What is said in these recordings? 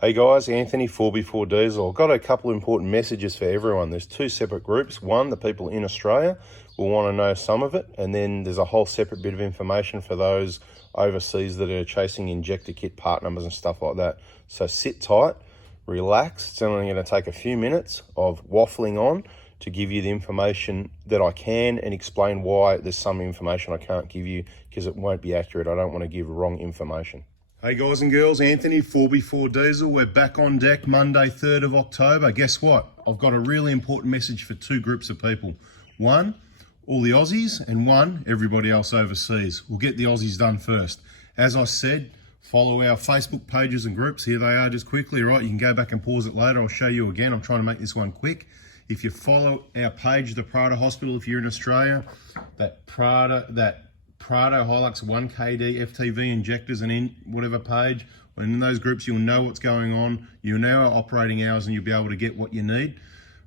Hey guys, Anthony 4x4 Diesel. I've got a couple important messages for everyone. There's two separate groups. One, the people in Australia will want to know some of it, and then there's a whole separate bit of information for those overseas that are chasing injector kit part numbers and stuff like that. So sit tight, relax. It's only going to take a few minutes of waffling on to give you the information that I can and explain why there's some information I can't give you because it won't be accurate. I don't want to give wrong information. Hey guys and girls, Anthony 4x4 Diesel. We're back on deck Monday 3rd of October. Guess what? I've got a really important message for two groups of people. One, all the Aussies, and one, everybody else overseas. We'll get the Aussies done first. As I said, follow our Facebook pages and groups. Here they are just quickly, right? You can go back and pause it later. I'll show you again. I'm trying to make this one quick. If you follow our page, the Prado Hospital, if you're in Australia, that Prado Hilux 1KD FTV injectors and in whatever page, and in those groups you'll know what's going on, you'll know our operating hours, and you'll be able to get what you need.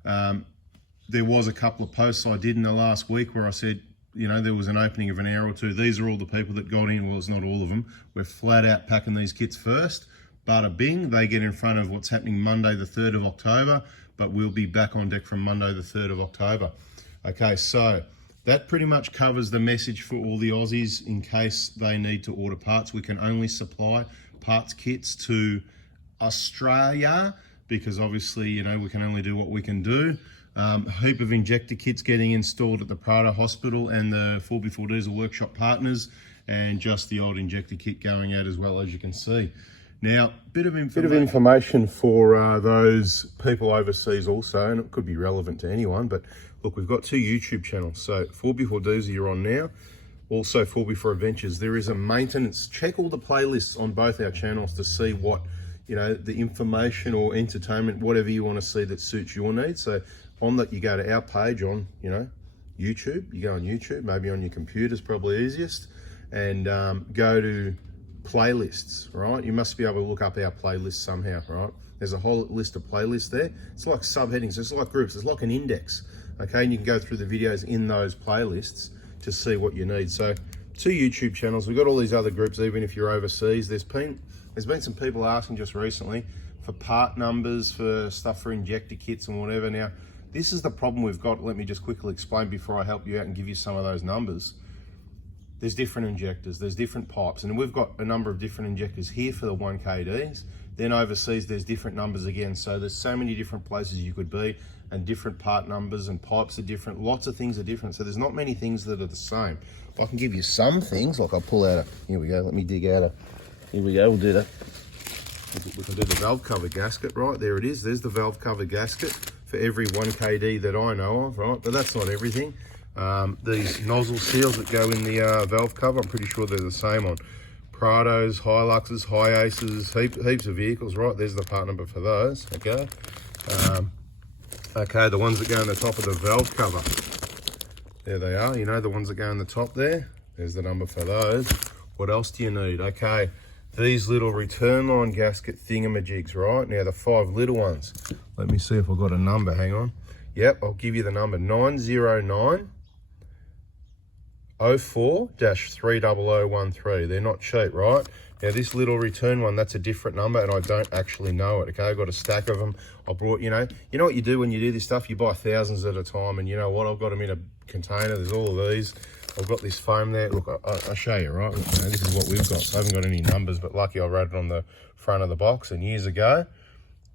There was a couple of posts I did in the last week where I said, you know, there was an opening of an hour or two. These are all the people that got in. Well, it's not all of them. We're flat out packing these kits first. Bada bing, they get in front of what's happening Monday the 3rd of October, but we'll be back on deck from Monday the 3rd of October. Okay, so that pretty much covers the message for all the Aussies in case they need to order parts. We can only supply parts kits to Australia because obviously, you know, we can only do what we can do. A heap of injector kits getting installed at the Prado Hospital and the 4x4 Diesel Workshop partners, and just the old injector kit going out as well, as you can see. Now, bit of information for those people overseas also, and it could be relevant to anyone, but look, we've got two YouTube channels. So 4x4 Diesel you're on now, also 4x4 Adventures. There is a maintenance, check all the playlists on both our channels to see what, you know, the information or entertainment, whatever you want to see that suits your needs. So on that, you go to our page on, you know, YouTube, you go on YouTube, maybe on your computer's probably easiest, and go to playlists, right? You must be able to look up our playlist somehow, right? There's a whole list of playlists there. It's like subheadings, it's like groups, it's like an index, okay? And you can go through the videos in those playlists to see what you need. So two YouTube channels, we've got all these other groups, even if you're overseas. There's been some people asking just recently for part numbers, for stuff for injector kits and whatever. Now, this is the problem we've got. Let me just quickly explain before I help you out and give you some of those numbers. There's different injectors, there's different pipes, and we've got a number of different injectors here for the 1KDs. Then overseas, there's different numbers again. So there's so many different places you could be, and different part numbers, and pipes are different. Lots of things are different. So there's not many things that are the same. I can give you some things, like I'll pull out here we go, let me dig out here we go, we'll do that. We can do the valve cover gasket, right? There it is, there's the valve cover gasket for every 1KD that I know of, right? But that's not everything. These nozzle seals that go in the valve cover, I'm pretty sure they're the same on Prados, Hiluxes, Hi-Aces, heaps of vehicles, right? There's the part number for those, okay? Okay, the ones that go on the top of the valve cover, there they are, you know, the ones that go on the top there, there's the number for those. What else do you need? Okay, these little return line gasket thingamajigs, right? Now the 5 little ones, let me see if I've got a number, hang on. Yep, I'll give you the number, 909 04-30013. They're not cheap, right? Now this little return one, that's a different number, and I don't actually know it, okay? I've got a stack of them. I brought, you know what you do when you do this stuff? You buy thousands at a time, and you know what? I've got them in a container. There's all of these. I've got this foam there. Look, I'll show you, right? Look, you know, this is what we've got. So I haven't got any numbers, but lucky I wrote it on the front of the box, and years ago,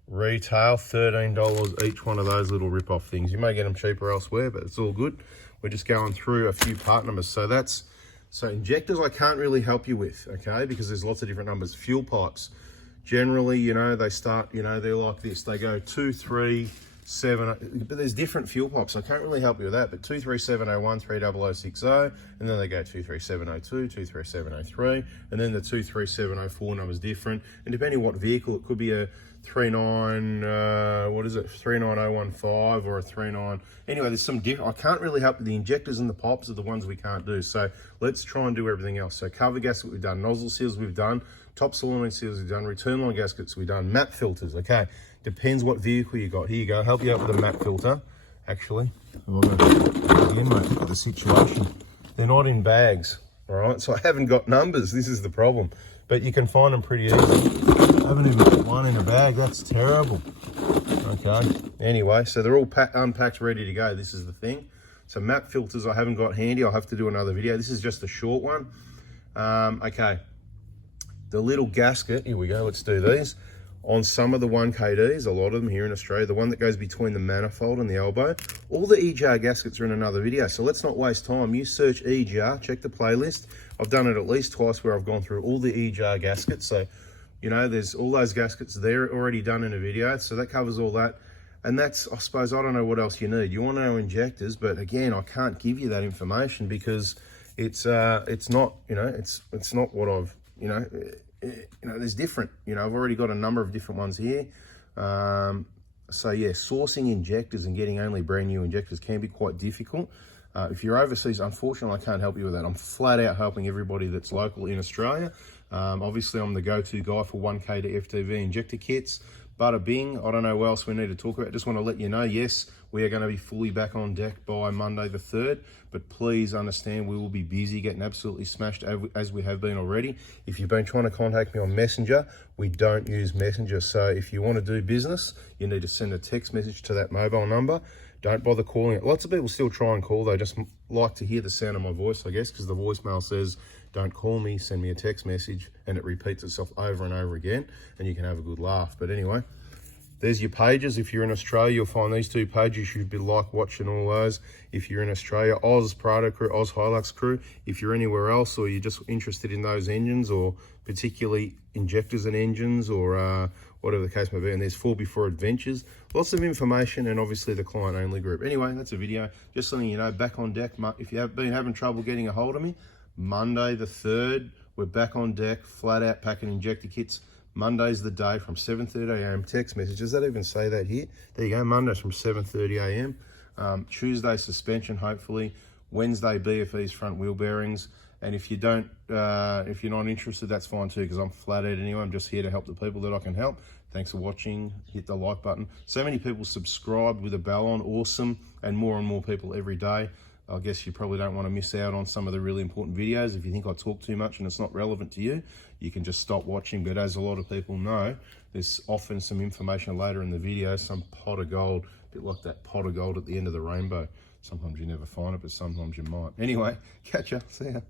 retail $13 each one of those little rip-off things. You may get them cheaper elsewhere, but it's all good. We're just going through a few part numbers. So injectors I can't really help you with, okay, because there's lots of different numbers. Fuel pipes, generally, you know, they start, you know, they're like this. They go 2, 3, 7, but there's different fuel pipes. So I can't really help you with that, but 23701, 30060, and then they go 23702, 23703, and then the 23704 number's different. And depending on what vehicle, it could be a 39015 or a 39. Anyway, there's some different. I can't really help with the injectors, and the pipes are the ones we can't do. So let's try and do everything else. So cover gasket we've done, nozzle seals we've done, top solenoid seals we've done, return line gaskets we've done, map filters. Okay, depends what vehicle you got. Here you go, help you out with a map filter. Actually, again, mate, look at the situation. They're not in bags, all right? So I haven't got numbers. This is the problem. But you can find them pretty easy. I haven't even got one in a bag. bag. That's terrible. Okay. Anyway, so they're all unpacked, ready to go. This is the thing. So map filters I haven't got handy. I'll have to do another video. This is just a short one. Okay. The little gasket, here we go, let's do these. On some of the 1KDs, a lot of them here in Australia, the one that goes between the manifold and the elbow, all the EGR gaskets are in another video, so let's not waste time. You search EGR, check the playlist. I've done it at least twice where I've gone through all the EGR gaskets, so, you know, there's all those gaskets there already done in a video, so that covers all that. And that's, I suppose, I don't know what else you need. You want to know injectors, but again, I can't give you that information because it's not, you know, it's not what I've, you know, there's different, you know, I've already got a number of different ones here. So yeah, sourcing injectors and getting only brand new injectors can be quite difficult. If you're overseas, unfortunately, I can't help you with that. I'm flat out helping everybody that's local in Australia. Obviously, I'm the go-to guy for 1K to FTV injector kits. Bada bing, I don't know what else we need to talk about. Just want to let you know, yes, we are going to be fully back on deck by Monday the 3rd, but please understand we will be busy getting absolutely smashed as we have been already. If you've been trying to contact me on Messenger, we don't use Messenger. So if you want to do business, you need to send a text message to that mobile number. Don't bother calling it. Lots of people still try and call. They just like to hear the sound of my voice, I guess, because the voicemail says, don't call me, send me a text message, and it repeats itself over and over again, and you can have a good laugh. But anyway, there's your pages. If you're in Australia, you'll find these two pages. You should be like watching all those. If you're in Australia, Oz Prado crew, Oz Hilux crew. If you're anywhere else, or you're just interested in those engines, or particularly injectors and engines, or whatever the case may be, and there's 4x4 Adventures. Lots of information, and obviously the client only group. Anyway, that's a video. Just letting you know, back on deck. If you have been having trouble getting a hold of me, Monday the 3rd, we're back on deck, flat out packing injector kits. Monday's the day from 7:30 a.m. Text message. Does that even say that here? There you go. Monday's from 7:30 a.m. Tuesday suspension, hopefully. Wednesday BFE's front wheel bearings. And if you don't, if you're not interested, that's fine too, because I'm flat out anyway. I'm just here to help the people that I can help. Thanks for watching. Hit the like button. So many people subscribe with a bell on. Awesome. And more people every day. I guess you probably don't want to miss out on some of the really important videos. If you think I talk too much and it's not relevant to you, you can just stop watching. But as a lot of people know, there's often some information later in the video, some pot of gold, a bit like that pot of gold at the end of the rainbow. Sometimes you never find it, but sometimes you might. Anyway, catch ya. See ya.